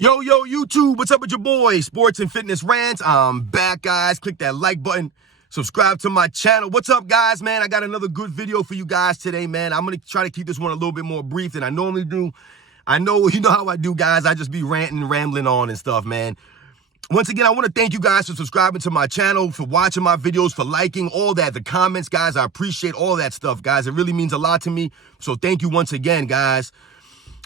Yo, YouTube, what's up with your boy? Sports and Fitness Rants. I'm back, guys. Click that like button. Subscribe to my channel. What's up, guys, man? I got another good video for you guys today, man. I'm going to try to keep this one a little bit more brief than I normally do. I know, you know how I do, guys. I just be ranting and rambling on and stuff, man. Once again, I want to thank you guys for subscribing to my channel, for watching my videos, for liking, all that. The comments, guys, I appreciate all that stuff, guys. It really means a lot to me. So thank you once again, guys.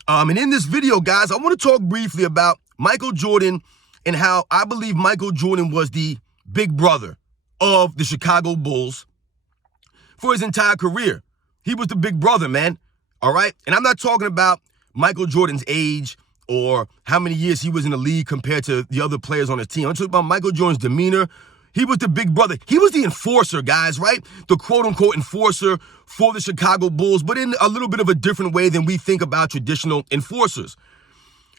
And in this video, guys, I want to talk briefly about Michael Jordan and how I believe Michael Jordan was the big brother of the Chicago Bulls for his entire career. He was the big brother, man. All right. And I'm not talking about Michael Jordan's age or how many years he was in the league compared to the other players on his team. I'm talking about Michael Jordan's demeanor. He was the big brother. He was the enforcer, guys, right? The quote-unquote enforcer for the Chicago Bulls, but in a little bit of a different way than we think about traditional enforcers.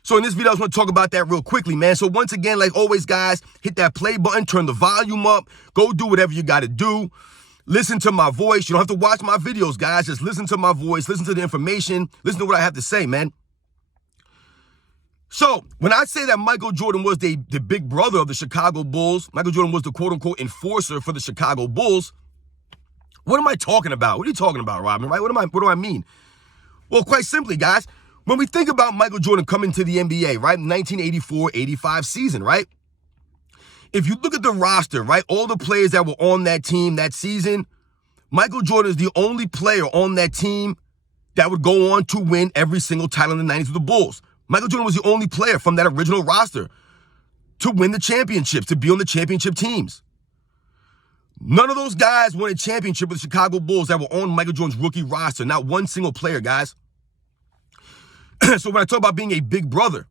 So in this video, I just want to talk about that real quickly, man. So once again, like always, guys, hit that play button, turn the volume up, go do whatever you got to do. Listen to my voice. You don't have to watch my videos, guys. Just listen to my voice, listen to the information, listen to what I have to say, man. So when I say that Michael Jordan was the big brother of the Chicago Bulls, Michael Jordan was the quote-unquote enforcer for the Chicago Bulls, what am I talking about? What are you talking about, Robin, right? What do I mean? Well, quite simply, guys, when we think about Michael Jordan coming to the NBA, right, 1984-85 season, right? If you look at the roster, right, all the players that were on that team that season, Michael Jordan is the only player on that team that would go on to win every single title in the 90s with the Bulls. Michael Jordan was the only player from that original roster to win the championships, to be on the championship teams. None of those guys won a championship with the Chicago Bulls that were on Michael Jordan's rookie roster. Not one single player, guys. So when I talk about being a big brother,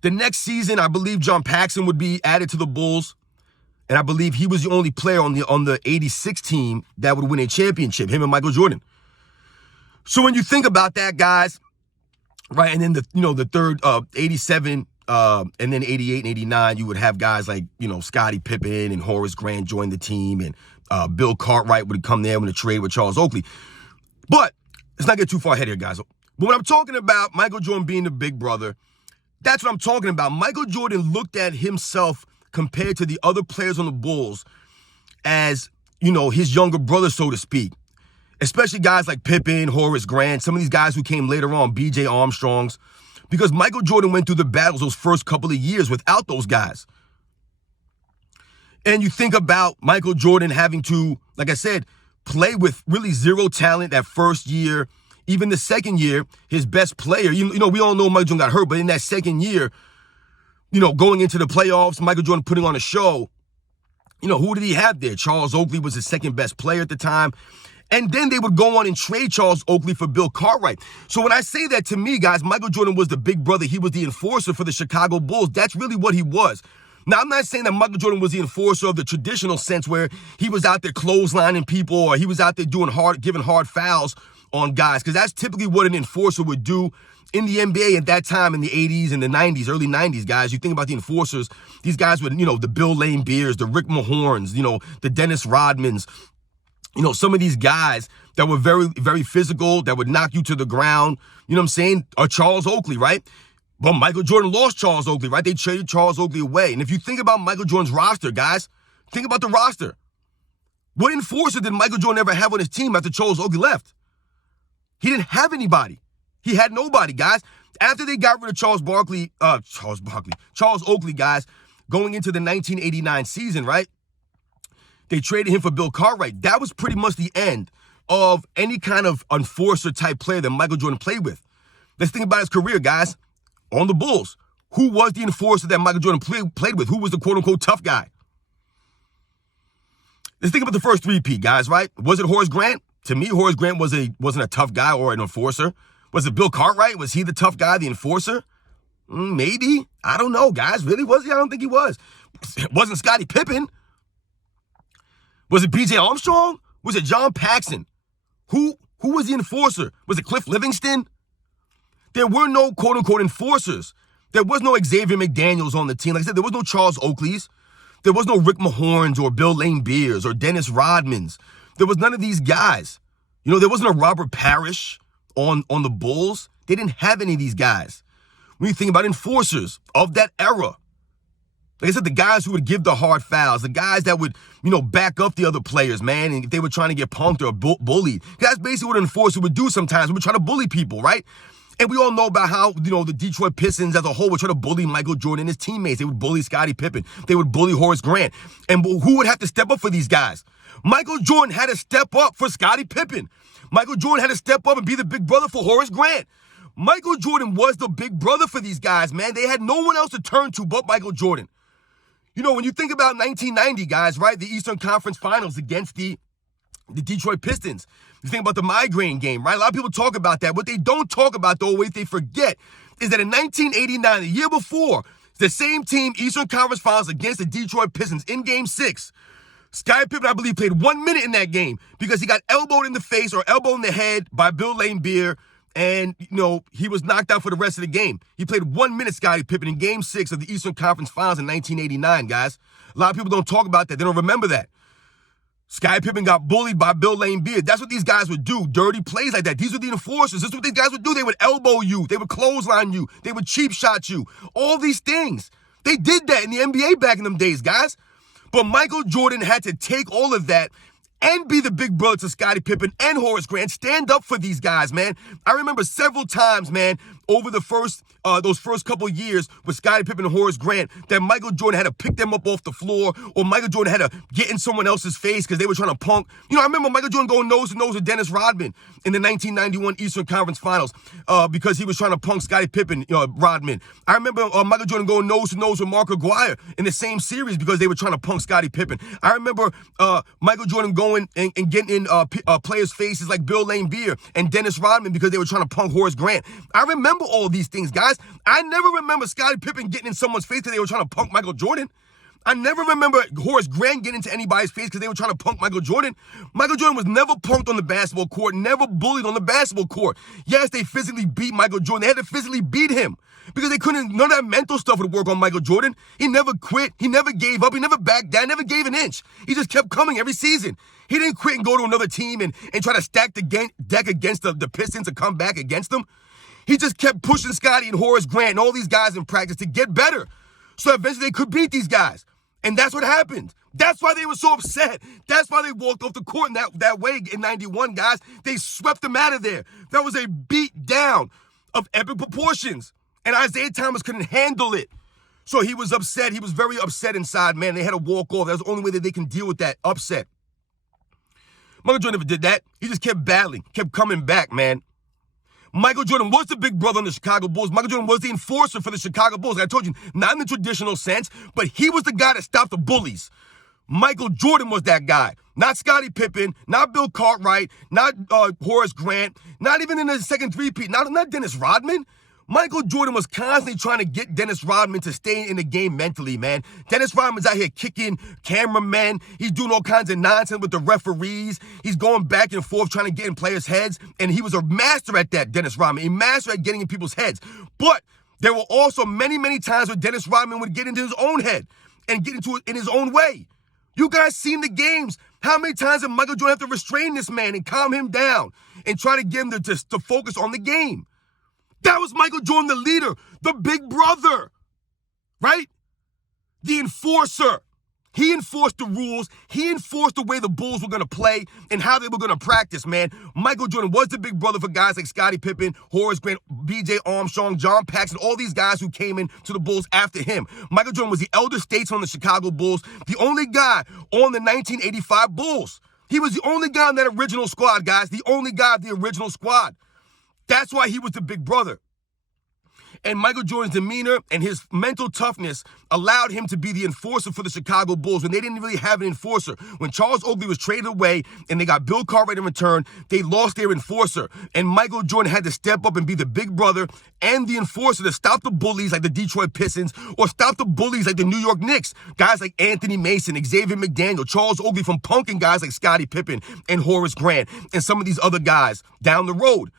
the next season, I believe John Paxson would be added to the Bulls. And I believe he was the only player on the 86 team that would win a championship, him and Michael Jordan. So when you think about that, guys, right, and then the third 87 and then 88 and 89, you would have guys like, Scottie Pippen and Horace Grant join the team, and Bill Cartwright would come there in a trade with Charles Oakley. But let's not get too far ahead here, guys. But when I'm talking about Michael Jordan being the big brother, that's what I'm talking about. Michael Jordan looked at himself compared to the other players on the Bulls as, his younger brother, so to speak. Especially guys like Pippen, Horace Grant, some of these guys who came later on, B.J. Armstrongs, because Michael Jordan went through the battles those first couple of years without those guys. And you think about Michael Jordan having to, like I said, play with really zero talent that first year. Even the second year, his best player, we all know Michael Jordan got hurt, but in that second year, going into the playoffs, Michael Jordan putting on a show, who did he have there? Charles Oakley was his second best player at the time. And then they would go on and trade Charles Oakley for Bill Cartwright. So when I say that, to me, guys, Michael Jordan was the big brother. He was the enforcer for the Chicago Bulls. That's really what he was. Now, I'm not saying that Michael Jordan was the enforcer of the traditional sense where he was out there clotheslining people or he was out there giving hard fouls on guys, because that's typically what an enforcer would do in the NBA at that time in the 80s and the 90s, early 90s, guys. You think about the enforcers, these guys would, the Bill Lane Beers, the Rick Mahorns, the Dennis Rodmans, some of these guys that were very, very physical, that would knock you to the ground, you know what I'm saying, or Charles Oakley, right? But Michael Jordan lost Charles Oakley, right? They traded Charles Oakley away. And if you think about Michael Jordan's roster, guys, think about the roster. What enforcer did Michael Jordan ever have on his team after Charles Oakley left? He didn't have anybody. He had nobody, guys. After they got rid of Charles Oakley, guys, going into the 1989 season, right? They traded him for Bill Cartwright. That was pretty much the end of any kind of enforcer type player that Michael Jordan played with. Let's think about his career, guys. On the Bulls, who was the enforcer that Michael Jordan played with? Who was the quote-unquote tough guy? Let's think about the first three-peat, guys, right? Was it Horace Grant? To me, Horace Grant wasn't a tough guy or an enforcer. Was it Bill Cartwright? Was he the tough guy, the enforcer? Maybe. I don't know, guys. Really, was he? I don't think he was. It wasn't Scottie Pippen. Was it B.J. Armstrong? Was it John Paxson? Who was the enforcer? Was it Cliff Livingston? There were no quote-unquote enforcers. There was no Xavier McDaniels on the team. Like I said, there was no Charles Oakleys. There was no Rick Mahorns or Bill Lane Beers or Dennis Rodmans. There was none of these guys. There wasn't a Robert Parrish on the Bulls. They didn't have any of these guys. when you think about enforcers of that era. Like I said, the guys who would give the hard fouls, the guys that would, back up the other players, man, and if they were trying to get punked or bullied. That's basically what an enforcer would do sometimes. We would try to bully people, right? And we all know about how, the Detroit Pistons as a whole would try to bully Michael Jordan and his teammates. They would bully Scottie Pippen. They would bully Horace Grant. And who would have to step up for these guys? Michael Jordan had to step up for Scottie Pippen. Michael Jordan had to step up and be the big brother for Horace Grant. Michael Jordan was the big brother for these guys, man. They had no one else to turn to but Michael Jordan. When you think about 1990, guys, right? The Eastern Conference Finals against the Detroit Pistons. You think about the migraine game, right? A lot of people talk about that. What they don't talk about, though, what they forget, is that in 1989, the year before, the same team, Eastern Conference Finals against the Detroit Pistons in Game 6, Scottie Pippen, I believe, played 1 minute in that game because he got elbowed in the face or elbowed in the head by Bill Laimbeer, and, he was knocked out for the rest of the game. He played 1 minute, Scottie Pippen, in Game 6 of the Eastern Conference Finals in 1989, guys. A lot of people don't talk about that. They don't remember that. Scottie Pippen got bullied by Bill Laimbeer. That's what these guys would do, dirty plays like that. These are the enforcers. This is what these guys would do. They would elbow you. They would clothesline you. They would cheap shot you. All these things. They did that in the NBA back in them days, guys. But Michael Jordan had to take all of that and be the big brother to Scottie Pippen and Horace Grant. Stand up for these guys, man. I remember several times, man, over the those first couple of years with Scottie Pippen and Horace Grant, that Michael Jordan had to pick them up off the floor, or Michael Jordan had to get in someone else's face because they were trying to punk. I remember Michael Jordan going nose to nose with Dennis Rodman in the 1991 Eastern Conference Finals because he was trying to punk Scottie Pippen, Rodman. I remember Michael Jordan going nose to nose with Mark Aguirre in the same series because they were trying to punk Scottie Pippen. I remember Michael Jordan going and getting in players' faces like Bill Laimbeer and Dennis Rodman because they were trying to punk Horace Grant. I remember all of these things, guys. I never remember Scottie Pippen getting in someone's face because they were trying to punk Michael Jordan. I never remember Horace Grant getting into anybody's face because they were trying to punk Michael Jordan. Michael Jordan was never punked on the basketball court, never bullied on the basketball court. Yes, they physically beat Michael Jordan. They had to physically beat him because they couldn't, none of that mental stuff would work on Michael Jordan. He never quit. He never gave up. He never backed down, never gave an inch. He just kept coming every season. He didn't quit and go to another team and try to stack the deck against the Pistons to come back against them. He just kept pushing Scottie and Horace Grant and all these guys in practice to get better. So eventually they could beat these guys. And that's what happened. That's why they were so upset. That's why they walked off the court in that way in 91, guys. They swept them out of there. That was a beat down of epic proportions. And Isaiah Thomas couldn't handle it. So he was upset. He was very upset inside, man. They had to walk off. That was the only way that they can deal with that upset. Michael Jordan never did that. He just kept battling, kept coming back, man. Michael Jordan was the big brother on the Chicago Bulls. Michael Jordan was the enforcer for the Chicago Bulls. Like I told you, not in the traditional sense, but he was the guy that stopped the bullies. Michael Jordan was that guy. Not Scottie Pippen, not Bill Cartwright, not Horace Grant, not even in the second three-peat, not Dennis Rodman. Michael Jordan was constantly trying to get Dennis Rodman to stay in the game mentally, man. Dennis Rodman's out here kicking cameramen. He's doing all kinds of nonsense with the referees. He's going back and forth trying to get in players' heads. And he was a master at that, Dennis Rodman. A master at getting in people's heads. But there were also many, many times where Dennis Rodman would get into his own head and get into it in his own way. You guys seen the games. How many times did Michael Jordan have to restrain this man and calm him down and try to get him to focus on the game? That was Michael Jordan, the leader, the big brother, right? The enforcer. He enforced the rules. He enforced the way the Bulls were going to play and how they were going to practice, man. Michael Jordan was the big brother for guys like Scottie Pippen, Horace Grant, B.J. Armstrong, John Paxson, all these guys who came in to the Bulls after him. Michael Jordan was the elder statesman on the Chicago Bulls, the only guy on the 1985 Bulls. He was the only guy on that original squad, guys, the only guy of the original squad. That's why he was the big brother. And Michael Jordan's demeanor and his mental toughness allowed him to be the enforcer for the Chicago Bulls when they didn't really have an enforcer. When Charles Oakley was traded away and they got Bill Cartwright in return, they lost their enforcer. And Michael Jordan had to step up and be the big brother and the enforcer to stop the bullies like the Detroit Pistons or stop the bullies like the New York Knicks. Guys like Anthony Mason, Xavier McDaniel, Charles Oakley, from punking guys like Scottie Pippen and Horace Grant and some of these other guys down the road.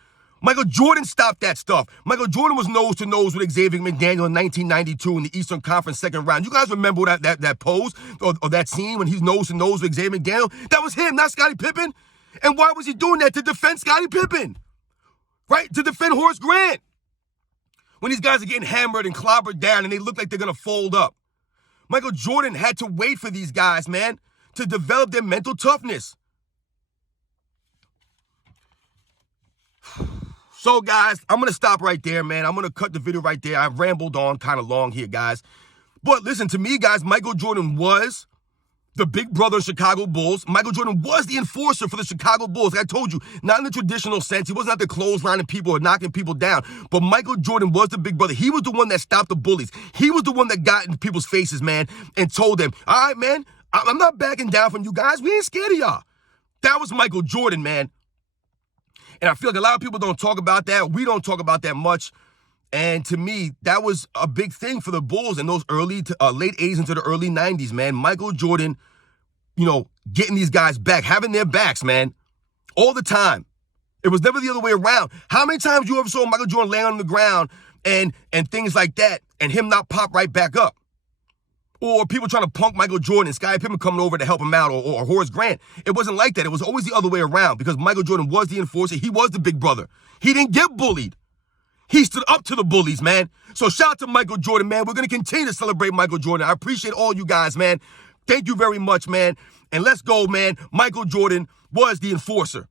Michael Jordan stopped that stuff. Michael Jordan was nose to nose with Xavier McDaniel in 1992 in the Eastern Conference second round. You guys remember that pose or that scene when he's nose to nose with Xavier McDaniel? That was him, not Scottie Pippen. And why was he doing that? To defend Scottie Pippen, right? To defend Horace Grant. when these guys are getting hammered and clobbered down and they look like they're going to fold up. Michael Jordan had to wait for these guys, man, to develop their mental toughness. So, guys, I'm going to stop right there, man. I'm going to cut the video right there. I've rambled on kind of long here, guys. But listen, to me, guys, Michael Jordan was the big brother of Chicago Bulls. Michael Jordan was the enforcer for the Chicago Bulls. Like I told you, not in the traditional sense. He wasn't out there clotheslining people or knocking people down. But Michael Jordan was the big brother. He was the one that stopped the bullies. He was the one that got in people's faces, man, and told them, all right, man, I'm not backing down from you guys. We ain't scared of y'all. That was Michael Jordan, man. And I feel like a lot of people don't talk about that. We don't talk about that much. And to me, that was a big thing for the Bulls in those late 80s into the early 90s, man. Michael Jordan, you know, getting these guys back, having their backs, man, all the time. It was never the other way around. How many times you ever saw Michael Jordan laying on the ground and things like that and him not pop right back up? Or people trying to punk Michael Jordan and Scottie Pippen coming over to help him out, or Horace Grant. It wasn't like that. It was always the other way around because Michael Jordan was the enforcer. He was the big brother. He didn't get bullied. He stood up to the bullies, man. So shout out to Michael Jordan, man. We're going to continue to celebrate Michael Jordan. I appreciate all you guys, man. Thank you very much, man. And let's go, man. Michael Jordan was the enforcer.